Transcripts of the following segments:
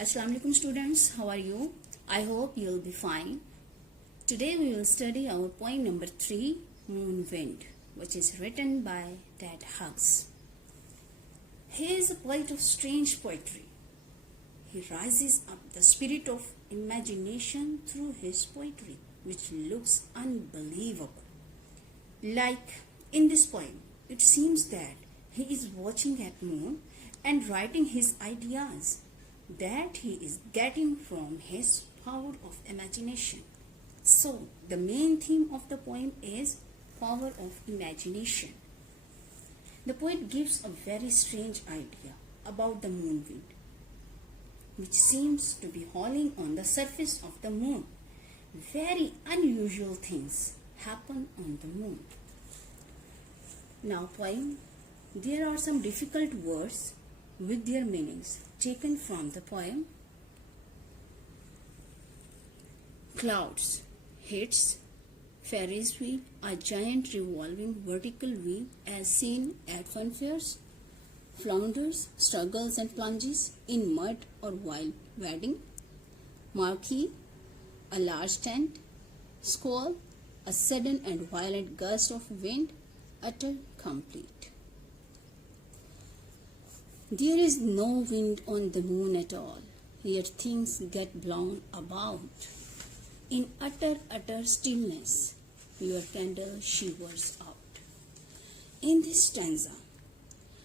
Assalamu alaikum students, how are you? I hope you'll be fine. Today we will study our poem number 3, Moon Wind, which is written by Ted Hughes. He is a poet of strange poetry. He rises up the spirit of imagination through his poetry, which looks unbelievable. Like in this poem, it seems that he is watching at moon and writing his ideas that he is getting from his power of imagination. So, the main theme of the poem is power of imagination. The poet gives a very strange idea about the moon wind, which seems to be howling on the surface of the moon. Very unusual things happen on the moon. Now, poem, there are some difficult words with their meanings taken from the poem. Clouds hits Ferris wheel, a giant revolving vertical wheel as seen at fun fairs. Flounders, struggles and plunges in mud or while wading. Marquee, a large tent. Squall, a sudden and violent gust of wind. Utter complete. There is no wind on the moon at all, yet things get blown about. In utter stillness, your candle shivers out. In this stanza,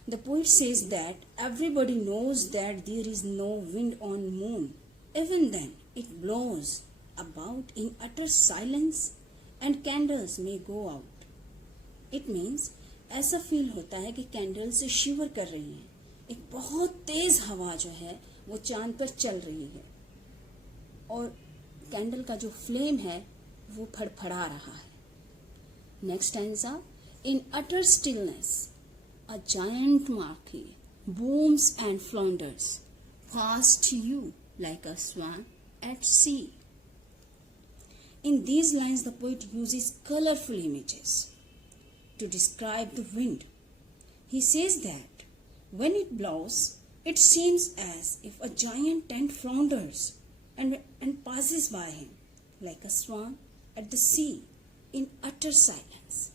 the poet says that everybody knows that there is no wind on moon. Even then, it blows about in utter silence and candles may go out. It means ऐसा feel होता है कि candle से शिवर कर रही हैं. एक बहुत तेज हवा जो है वो चांद पर चल रही है और कैंडल का जो फ्लेम है वो फड़फड़ा रहा है. Next stanza. In utter stillness a giant marquee booms and flounders past you like a swan at sea. In these lines the poet uses colorful images to describe the wind. He says that when it blows, it seems as if a giant tent flounders and passes by him like a swan at the sea in utter silence.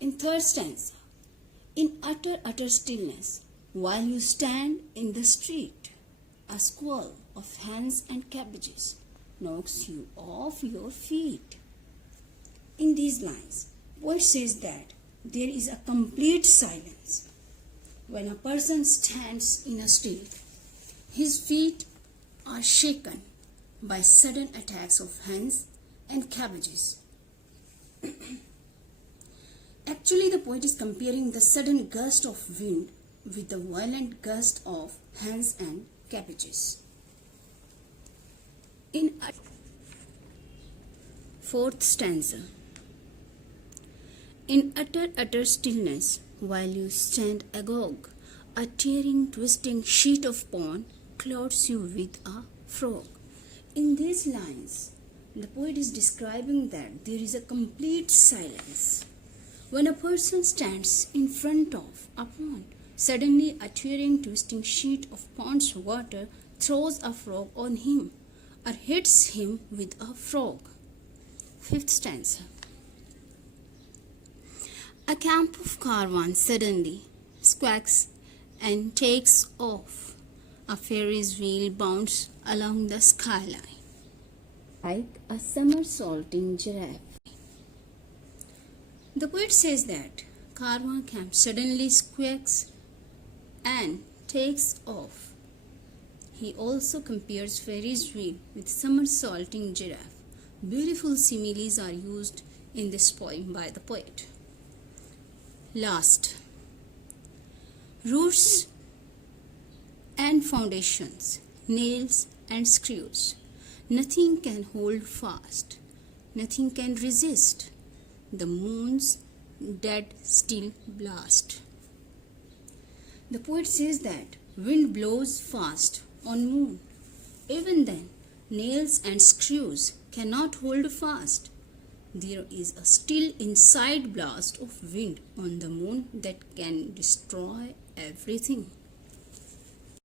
In third stanza, in utter stillness, while you stand in the street, a squall of hens and cabbages knocks you off your feet. In these lines, poet says that there is a complete silence. When a person stands in a street, his feet are shaken by sudden attacks of hens and cabbages. Actually, the poet is comparing the sudden gust of wind with the violent gust of hens and cabbages. In fourth stanza, in utter stillness, while you stand agog, a tearing, twisting sheet of pond clouds you with a frog. In these lines, the poet is describing that there is a complete silence. When a person stands in front of a pond, suddenly a tearing, twisting sheet of pond's water throws a frog on him or hits him with a frog. Fifth stanza. A camp of caravans suddenly squawks and takes off. A Ferris wheel bounds along the skyline like a somersaulting giraffe. The poet says that caravan camp suddenly squawks and takes off. He also compares Ferris wheel with somersaulting giraffe. Beautiful similes are used in this poem by the poet. Last, roots and foundations, nails and screws. Nothing can hold fast, nothing can resist the moon's dead still blast. The poet says that wind blows fast on moon. Even then, nails and screws cannot hold fast. There is a still inside blast of wind on the moon that can destroy everything.